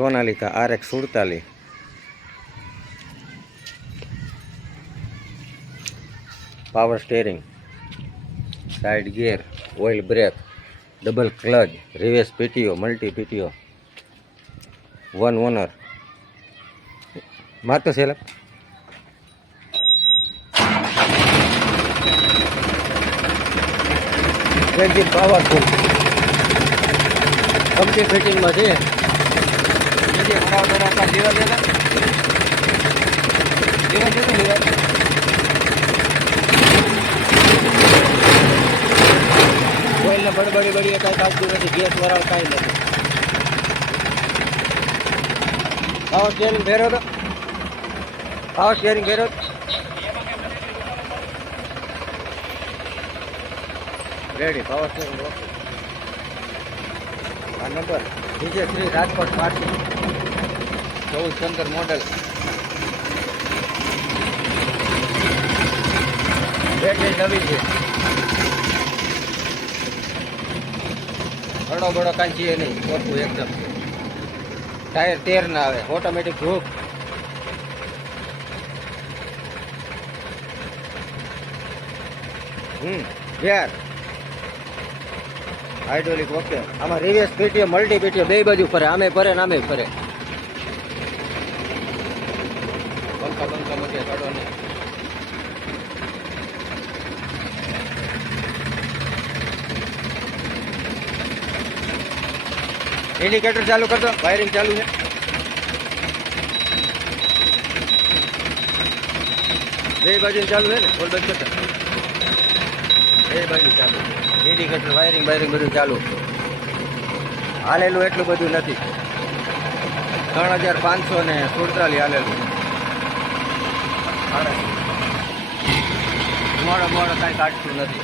Sonalika R X સુડતાલીસ power steering side gear oil brake double clutch reverse PTO multi PTO one owner મારતો છે powerful complete ફિટિંગમાં છે. જે હરાવ ધરાવતા દીવા દેતા દીવા દેતા દીવા ઓઇલને બડબડી બડી કઈ કાઢતું નથી ગેસ વરાળ કઈ નથી પાવર સ્ટેરિંગ ફેરો તો પાવર સ્ટેરિંગ ફેરો રેડી પાવર ઓકે આ નંબર વિજય શ્રી રાજકોટ પાર્ટી ચૌદ પંદર મોડેલ બેટરી નવી છે. ઘણો કાંઈ છે નહીં ખોટું એકદમ. ટાયર તેર ના આવે ઓટોમેટિક ધૂપ. હમ ગેર હાઇડ્રોલિક ઓકે આમાં રિવેસ પીટીઓ મલ્ટી પીટીઓ બે બાજુ ફરે, આમે ફરે ને આમે ફરે. પંખા પંખા છે કાઢો નહીં ઇન્ડિકેટર ચાલુ કરતો વાયરિંગ ચાલુ છે. બે બાજુ ચાલુ છે ને? બોલ બંધ કરતા. બે બાજુ ચાલુ ઇન્ડિકેટર વાયરિંગ વાયરિંગ બધું ચાલુ હાલેલું એટલું બધું નથી. ત્રણ હજાર પાંચસો ને સુડતાલીસ હાલેલું. મોડો મોડો કાંઈ કાઢતું નથી.